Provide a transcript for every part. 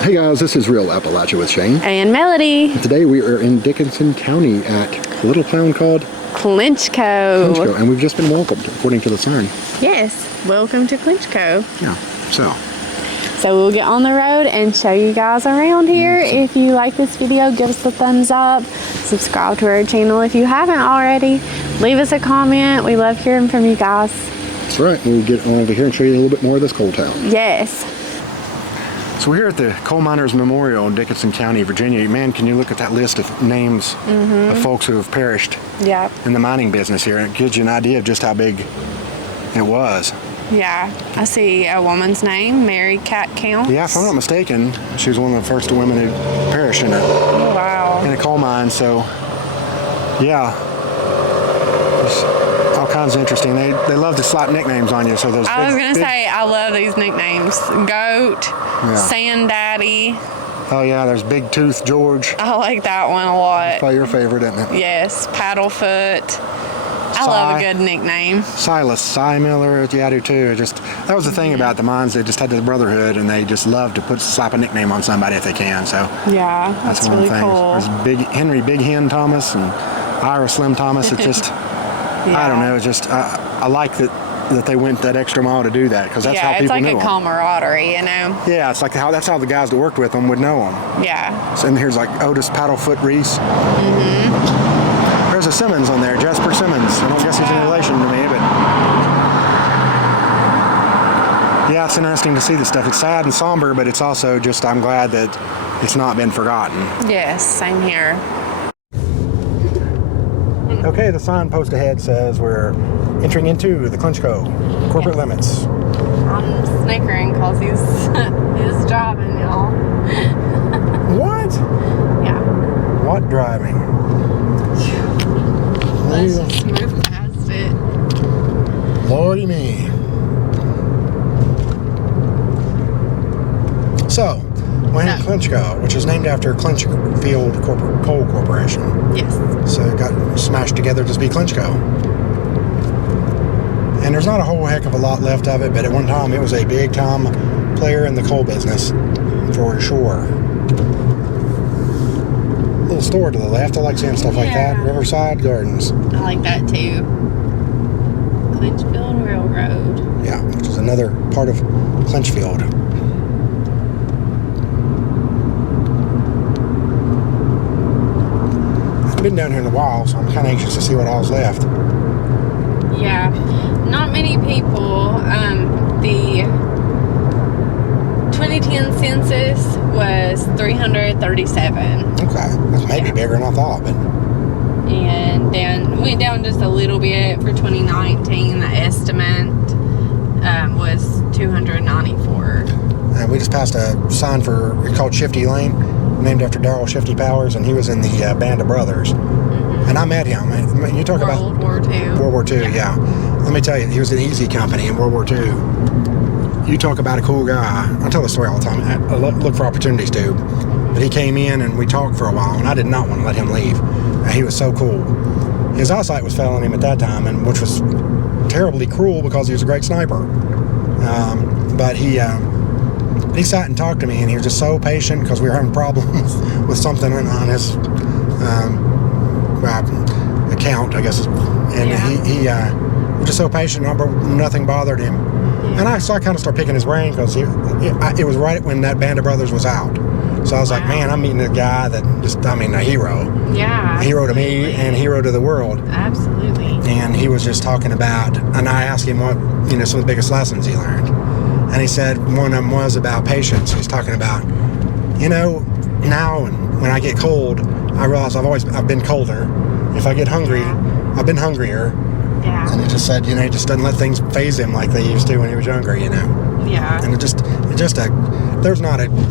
Hey guys, this is Real Appalachia with Shane. And Melody. Today we are in Dickinson County at a little town called Clinchco. And we've just been welcomed, according to the sign. Yes, welcome to Clinchco. Yeah, So we'll get on the road and show you guys around here. If you like this video, give us a thumbs up. Subscribe to our channel if you haven't already. Leave us a comment. We love hearing from you guys. That's right. We'll get on over here and show you a little bit more of this coal town. Yes. So we're here at the Coal Miners Memorial in Dickinson County, Virginia. Man, can you look at that list of names of folks who have perished in the mining business here? And it gives you an idea of just how big it was. Yeah, I see a woman's name, Mary Cat Count. Yeah, if I'm not mistaken, she was one of the first women who perished in a coal mine. So, yeah, there's all kinds of interesting. They love to slap nicknames on you. So those. I was gonna say I love these nicknames: Goat, Sand Daddy. Oh yeah, there's Big Tooth George. I like that one a lot. That's probably your favorite, isn't it? Yes, Paddlefoot. I love a good nickname. Silas, Cy Miller, yeah, I do too. That was the thing about the mines. They just had the brotherhood, and they just loved to slap a nickname on somebody if they can. So yeah, that's one really of the things. cool. There's Henry Big Hen Thomas and Ira Slim Thomas. It's just, I don't know. It's just I like that they went that extra mile to do that, because that's how people knew them. Yeah, it's like a camaraderie, you know. Yeah, it's like that's how the guys that worked with them would know them. Yeah. So, and here's like Otis Paddlefoot Reese. There's a Simmons on there, Jasper Simmons. I don't guess he's in relation to me, but yeah, it's interesting to see this stuff. It's sad and somber, but it's also just, I'm glad that it's not been forgotten. Yes, same here. Okay, the signpost ahead says we're entering into the Clinchco corporate limits. I'm snickering because he's driving, y'all. What? Yeah. What driving? Let's just move past it. Lordy me. So, we're in Clinchco, which is named after Clinchfield Coal Corporation. Yes. So it got smashed together to be Clinchco. And there's not a whole heck of a lot left of it, but at one time it was a big time player in the coal business, for sure. Little store to the left. I like seeing stuff like that. Riverside Gardens. I like that too. Clinchfield Railroad. Yeah, which is another part of Clinchfield. I've been down here in a while, so I'm kind of anxious to see what all's left. Yeah, not many people. The 2010 census was 337. Okay, that's maybe bigger than I thought, but. And then went down just a little bit for 2019. The estimate was 294. And we just passed a sign it's called Shifty Lane, named after Darrell Shifty Powers, and he was in the Band of Brothers. And I met him. You talk about World War II. World War II, yeah. Let me tell you, he was in Easy Company in World War II. You talk about a cool guy. I tell the story all the time. I look for opportunities to. But he came in and we talked for a while, and I did not want to let him leave. And he was so cool. His eyesight was failing him at that time, and which was terribly cruel because he was a great sniper. But he sat and talked to me, and he was just so patient because we were having problems with something on his account, I guess. And he was just so patient. Nothing bothered him. And so I kind of started picking his brain because it was right when that Band of Brothers was out. So I was like, man, I'm meeting a guy that a hero. Yeah. A hero to me and a hero to the world. Absolutely. And he was just talking about, and I asked him what, some of the biggest lessons he learned. And he said one of them was about patience. He's talking about, now when I get cold, I realize I've been colder. If I get hungry, I've been hungrier. Yeah. And he just said, he just doesn't let things faze him like they used to when he was younger, Yeah. And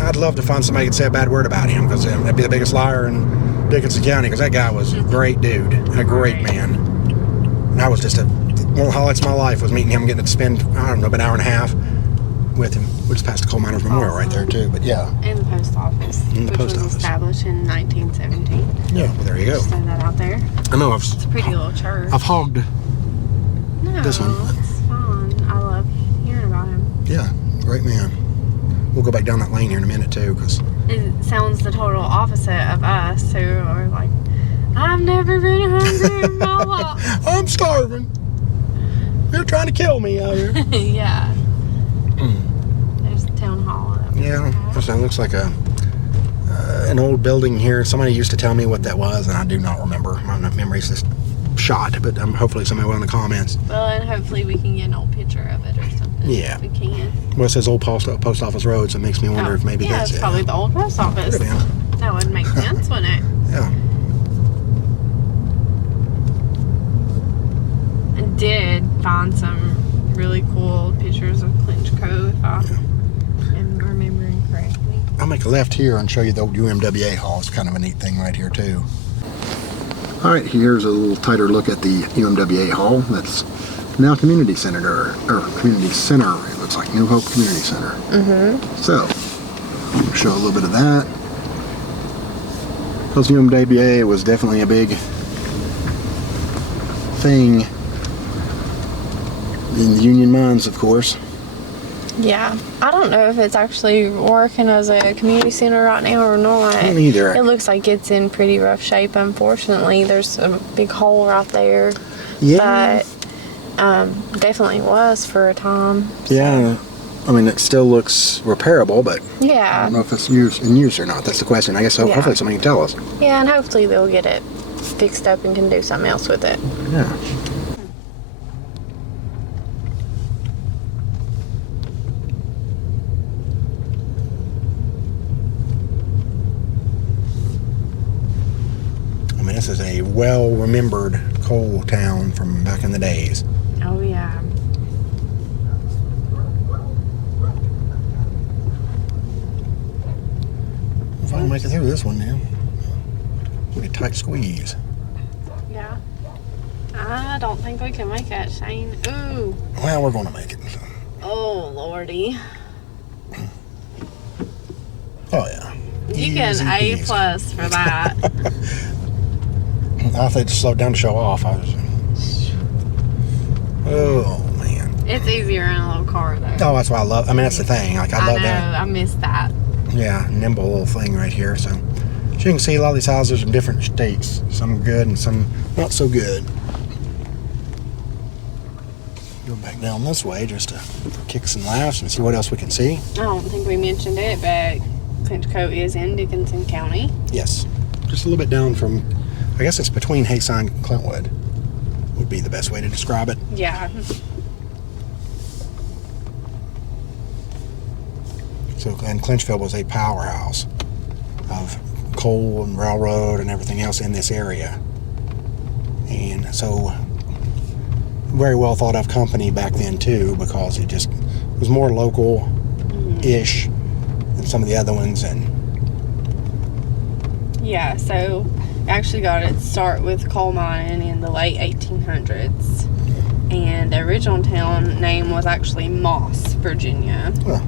I'd love to find somebody who could say a bad word about him, because that'd be the biggest liar in Dickinson County, because that guy was a great dude, a great man. And I was just one of the highlights of my life was meeting him, getting to spend, about an hour and a half with him. We just passed the Coal Miners Memorial right there too, but yeah. And the post office, which was established in 1917. Yeah, well, there you go. Just throw that out there. I know. It's a pretty little church. I've hogged this one. It's fun. I love hearing about him. Yeah, great man. We'll go back down that lane here in a minute too, because it sounds the total opposite of us who are like, I've never been hungry in my life. I'm starving. You're trying to kill me out here. Yeah. There's the town hall. Yeah, that looks like an old building here. Somebody used to tell me what that was, and I do not remember. My memory's just shot, but hopefully somebody will in the comments. Well, and hopefully we can get an old picture of it or something. Yeah. If we can. Well, it says old post office road, so it makes me wonder if maybe that's it's it. probably the old post office. Could have been. That would make sense, wouldn't it? Yeah. I did find some really cool pictures of Clinchco, if I am remembering correctly. I'll make a left here and show you the old UMWA hall. It's kind of a neat thing right here too. All right, here's a little tighter look at the UMWA hall. That's now Community Center, or Community Center. It looks like New Hope Community Center. Mm-hmm. So, I'll show a little bit of that. Because UMWA was definitely a big thing in the Union mines, of course. Yeah, I don't know if it's actually working as a community center right now or not. I don't either. It looks like it's in pretty rough shape, unfortunately. There's a big hole right there. Yeah. But definitely was for a time. Yeah. I mean, it still looks repairable, but I Yeah. don't know if it's in use or not. That's the question. I guess Yeah. hopefully somebody can tell us. Yeah, and hopefully they'll get it fixed up and can do something else with it. Yeah. I mean, this is a well-remembered coal town from back in the days. Oh, yeah. If I can make it through this one now. Be a tight squeeze. Yeah. I don't think we can make that, Shane. Ooh. Well, we're going to make it. So. Oh, Lordy. Oh, yeah. You get an A+ for that. I thought it slowed down to show off. Oh, man. It's easier in a little car, though. Oh, that's why I love. I mean, that's the thing. Like, I love know, that. I miss that. Yeah, nimble little thing right here. So you can see a lot of these houses in different states. Some good and some not so good. Go back down this way just to kick some laughs and see what else we can see. I don't think we mentioned it, but Clinchco is in Dickinson County. Yes. Just a little bit down from, I guess it's between Hayside and Clintwood would be the best way to describe it. Yeah. So, and Clinchville was a powerhouse of coal and railroad and everything else in this area. And so, very well thought of company back then too, because it just was more local-ish than some of the other ones. And Yeah, so actually got its start with coal mining in the late 1800s. And the original town name was actually Moss, Virginia. Huh.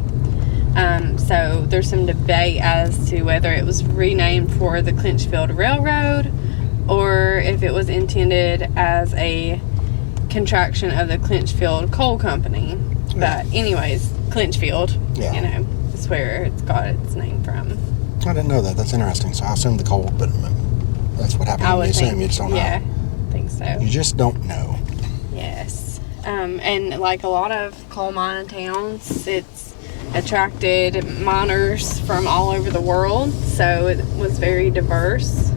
So there's some debate as to whether it was renamed for the Clinchfield Railroad or if it was intended as a contraction of the Clinchfield Coal Company. But anyways, Clinchfield, Yeah. you know, is where it's got its name from. I didn't know that. That's interesting. So I assumed the coal, but that's what happens I when you would assume. think, You just don't know. yeah, I think so. You just don't know. Yes. And like a lot of coal mining towns, it's attracted miners from all over the world, so it was very diverse.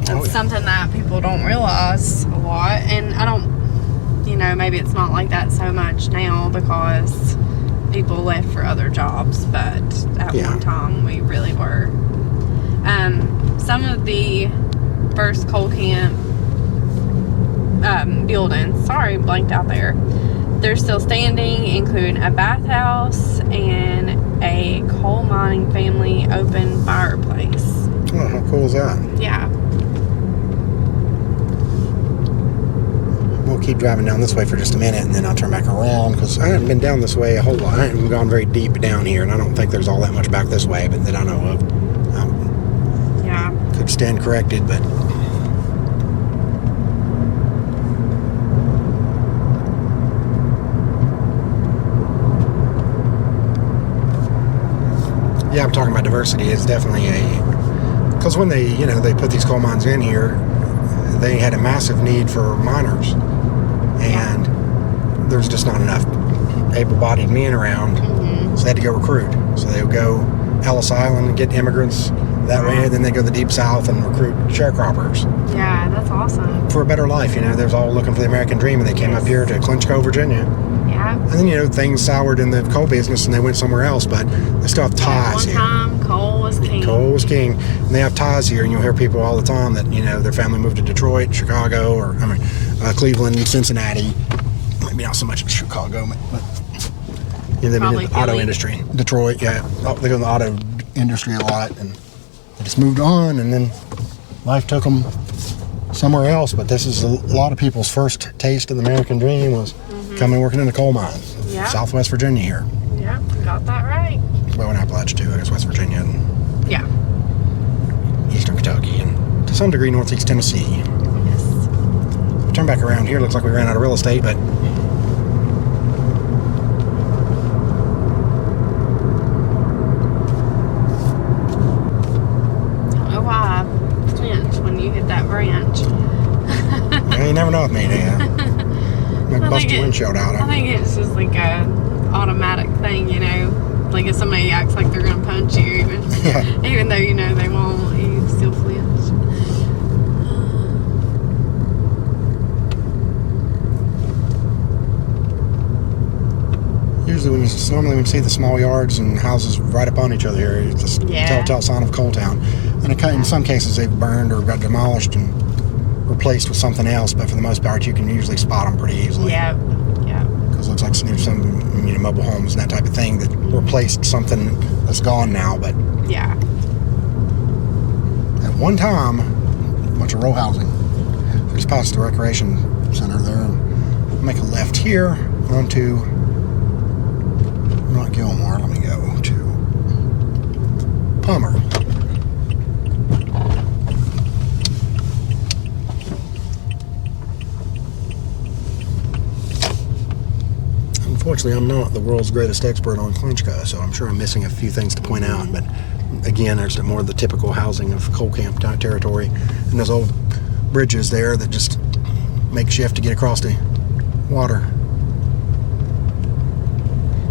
That's Oh, yeah. something that people don't realize a lot, and I don't, you know, maybe it's not like that so much now because people left for other jobs, but at Yeah. one time we really were. Some of the first coal camp buildings, sorry, blanked out there, they're still standing, including a bathhouse and a coal mining family open fireplace. Oh, how cool is that? Yeah. We'll keep driving down this way for just a minute, and then I'll turn back around, because I haven't been down this way a whole lot. I haven't gone very deep down here, and I don't think there's all that much back this way, but that I know of. Yeah. Could stand corrected, but... Yeah, I'm talking about diversity. It's definitely because when they, they put these coal mines in here, they had a massive need for miners, and there's just not enough able-bodied men around, so they had to go recruit. So they would go Ellis Island and get immigrants that way, and then they go to the Deep South and recruit sharecroppers. Yeah, that's awesome. For a better life, they was all looking for the American dream, and they came up here to Clinchco, Virginia. Yeah. And then, things soured in the coal business, and they went somewhere else, but they still have ties here. One time, coal was king. Coal was king. And they have ties here, and you'll hear people all the time that, their family moved to Detroit, Chicago, or, Cleveland, Cincinnati. Maybe not so much in Chicago, but, they've been in the auto industry. Detroit, yeah. They go in the auto industry a lot, and they just moved on, and then life took them somewhere else. But this is a lot of people's first taste of the American dream was coming working in the coal mines. Yeah. Southwest Virginia here. Yeah, got that right. Well, in Appalachia too, I guess West Virginia and Eastern Kentucky and to some degree Northeast Tennessee. Yes. Turn back around here, looks like we ran out of real estate, but you never know with me, do you? Like bust your windshield out. I think it's just like a automatic thing, Like if somebody acts like they're gonna punch you, even though they won't, you still flinch. Usually normally when you see the small yards and houses right up on each other here, it's just a telltale sign of a coal town. And in some cases they've burned or got demolished and replaced with something else, but for the most part you can usually spot them pretty easily. Yeah. Because it looks like some mobile homes and that type of thing that replaced something that's gone now, but at one time, a bunch of row housing. So just past the recreation center there, and make a left here onto not Gilmore. Let me go to Palmer. Unfortunately, I'm not the world's greatest expert on Clinchco, so I'm sure I'm missing a few things to point out. But again, there's more of the typical housing of coal camp territory, and those old bridges there that just make shift to get across the water.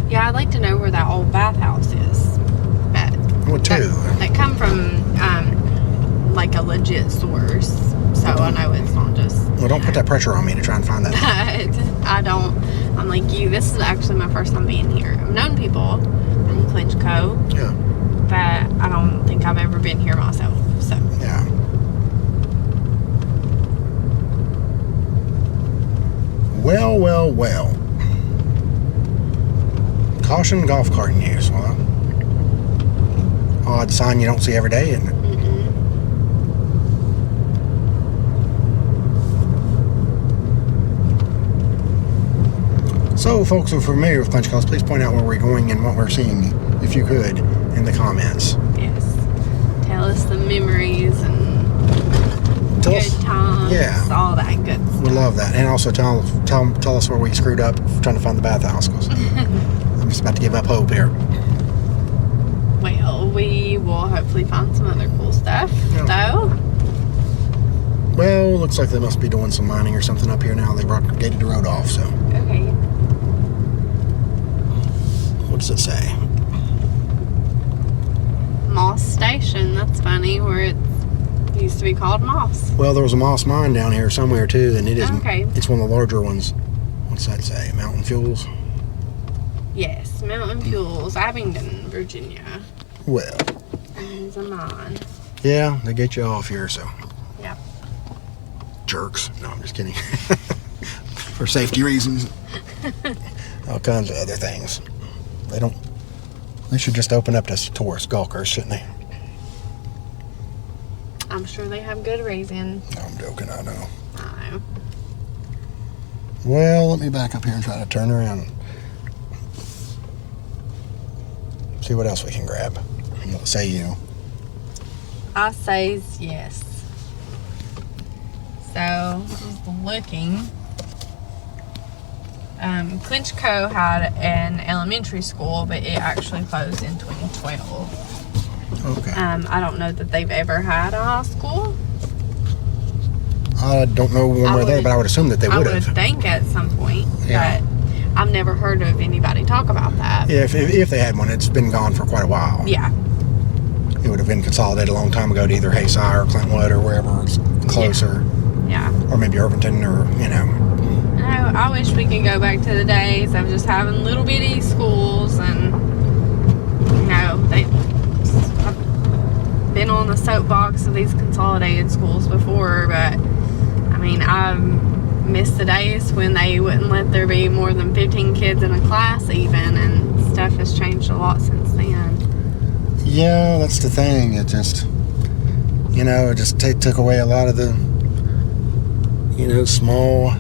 Yeah, I'd like to know where that old bathhouse is. What too? That come from like a legit source, so I know it's not just. Well, don't put that pressure on me to try and find that. I don't. I'm like you. This is actually my first time being here. I've known people from Clinchco. Yeah. But I don't think I've ever been here myself. So. Yeah. Well. Caution golf cart news. Well, odd sign you don't see every day, isn't it? So, folks who are familiar with Clinchco, please point out where we're going and what we're seeing, if you could, in the comments. Yes. Tell us the memories and good times. Yeah. All that good stuff. We love that. And also tell us where we screwed up trying to find the bathhouse, because I'm just about to give up hope here. Well, we will hopefully find some other cool stuff, though. Well, looks like they must be doing some mining or something up here now. They gated the road off, so. Okay. What does it say? Moss Station. That's funny, where it used to be called Moss. Well, there was a Moss mine down here somewhere, too, and it is. Okay. It's one of the larger ones. What's that say? Mountain Fuels? Yes, Mountain Fuels, Abingdon, Virginia. Well. Is a mine. Yeah, they get you off here, so. Yep. Jerks. No, I'm just kidding. For safety reasons. All kinds of other things. They should just open up to tourist gawkers, shouldn't they? I'm sure they have good reason. No, I'm joking, I know. I know. Well, let me back up here and try to turn around. See what else we can grab. What say you? I say yes. So, just looking. Clinchco had an elementary school, but it actually closed in 2012. Okay. I don't know that they've ever had a high school. I don't know one way or the other, but I would assume that they would have. I would think at some point, Yeah. but I've never heard of anybody talk about that. Yeah, if they had one, it's been gone for quite a while. Yeah. It would have been consolidated a long time ago to either Hayside or Clintwood or wherever it's closer. Yeah. Or maybe Irvington or, I wish we could go back to the days of just having little bitty schools and, I've been on the soapbox of these consolidated schools before, but, I miss the days when they wouldn't let there be more than 15 kids in a class even, and stuff has changed a lot since then. Yeah, that's the thing. It just, took away a lot of the, small,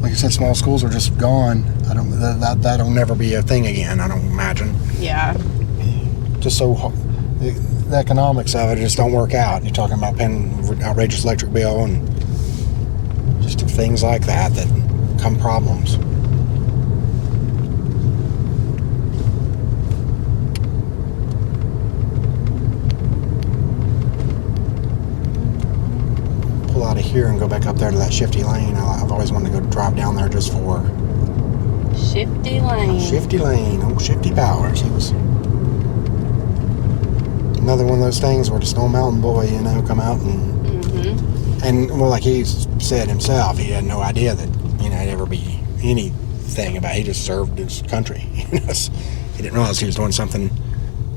like I said, small schools are just gone. That'll never be a thing again, I don't imagine. Yeah. Just so, the economics of it just don't work out. You're talking about paying outrageous electric bill and just things like that come problems. Pull out of here and go back up there to that Shifty Lane. I've always wanted to go drive down there just for Shifty Lane. Shifty Lane. Old Shifty Powers. He was another one of those things where the Snow Mountain Boy, come out and well, like he said himself, he had no idea that it'd ever be anything about it. He just served his country. He didn't realize he was doing something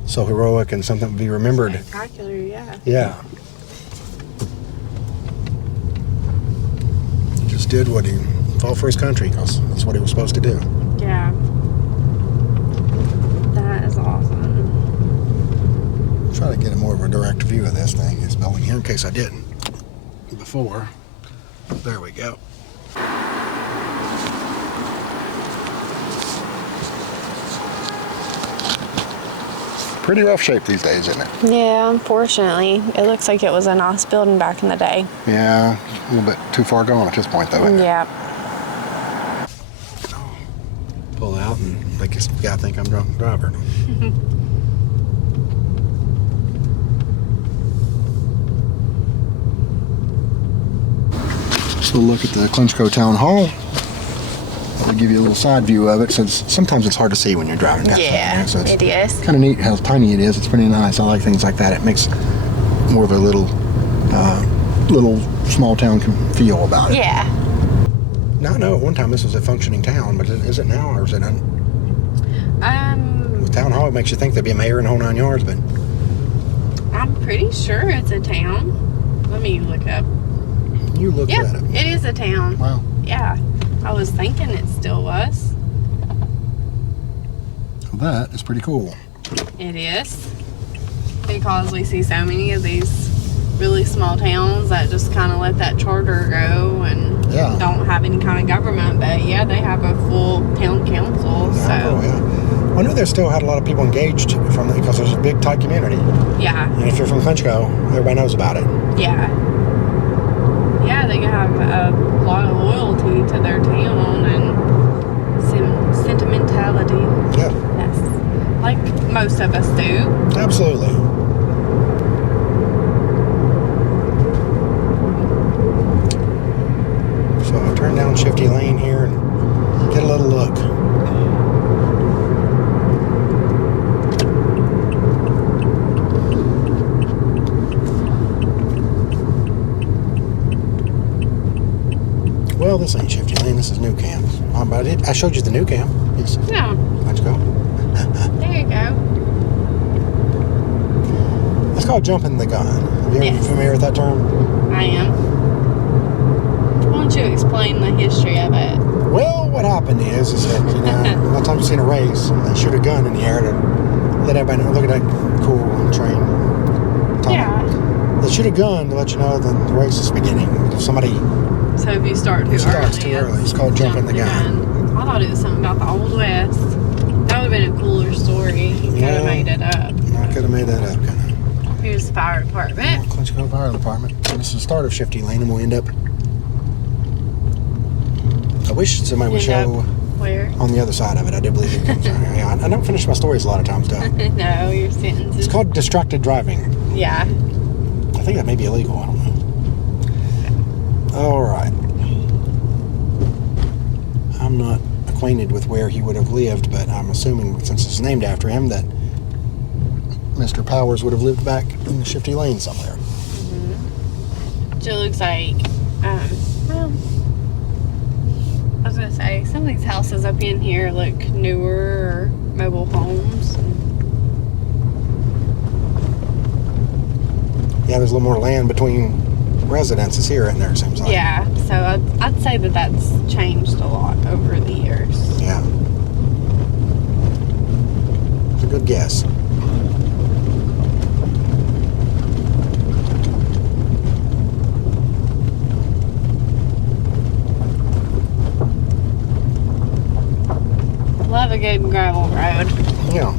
so heroic and something to be remembered. Spectacular, yeah. Yeah. He just did what he fought for his country because that's what he was supposed to do. Yeah. That is awesome. Try to get a more of a direct view of this thing, this building here, in case I didn't before. There we go. Pretty rough shape these days, isn't it? Yeah, unfortunately. It looks like it was a nice building back in the day. Yeah, a little bit too far gone at this point, though, isn't it? Yeah. Pull out and make this guy think I'm drunk driver. So look at the Clinchco Town Hall. I'll give you a little side view of it, since sometimes it's hard to see when you're driving down. Yeah, so it is. Kind of neat how tiny it is. It's pretty nice. I like things like that. It makes more of a little small town feel about it. Yeah. Now I know at one time this was a functioning town, but is it now, or is it? With Town Hall, it makes you think there'd be a mayor and the whole 9 yards, but I'm pretty sure it's a town. Let me look up. you looked at it. It is a town. Wow. Yeah. I was thinking it still was. Well, that is pretty cool. It is. Because we see so many of these really small towns that just kind of let that charter go and don't have any kind of government. But yeah, they have a full town council. So. Oh, yeah. I knew they still had a lot of people engaged from it because there's a big, tight community. Yeah. And if you're from Clinchco, everybody knows about it. Yeah. Yeah, they have a lot of loyalty to their town and sentimentality. Yeah. Yes. Like most of us do. Absolutely. So I'll turn down Shifty Lane here and get a little look. Well, this ain't Shifty Lane. This is New Camp. I showed you the New Camp. Yeah. Let's go. There you go. It's called jumping the gun. Are you familiar with that term? I am. Why don't you explain the history of it? Well, what happened is that, a lot of times you've seen a race, and they shoot a gun in the air to let everybody know, look at that cool train. Yeah. They shoot a gun to let you know that the race is beginning. If somebody So if you start too early. starts too early, it's called jumping the gun. I thought it was something about the Old West. That would have been a cooler story. You could have made it up. I could have made that up, kind of. Here's the fire department. Clinchco Fire Department. And this is the start of Shifty Lane, and we'll end up. I wish somebody would show Where? On the other side of it, I do believe it comes down here. Yeah, I don't finish my stories a lot of times, though. No, your sentences. It's called distracted driving. Yeah. I think that may be illegal. I don't know. All right. I'm not acquainted with where he would have lived, but I'm assuming since it's named after him that Mr. Powers would have lived back in the Shifty Lane somewhere. Mm-hmm. It looks like, well, I was going to say, some of these houses up in here look newer or mobile homes. Yeah, there's a little more land between residences here and there, it seems like. Yeah, so I'd say that that's changed a lot over the years. Yeah. It's a good guess. Love a good gravel road. Yeah.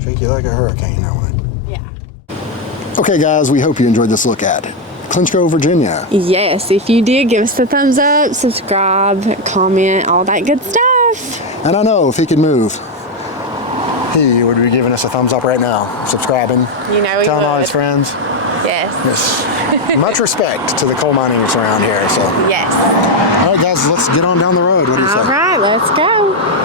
Shake you like a hurricane, don't it? Yeah. Okay, guys, we hope you enjoyed this look at Clinchco, Virginia. Yes, if you did, give us a thumbs up, subscribe, comment, all that good stuff. And I know if he could move, he would be giving us a thumbs up right now, subscribing, You know he telling all would. his friends. Yes. Yes. Much respect to the coal miners around here. So, Yes. all right, guys, let's get on down the road. What do you say? All right, let's go.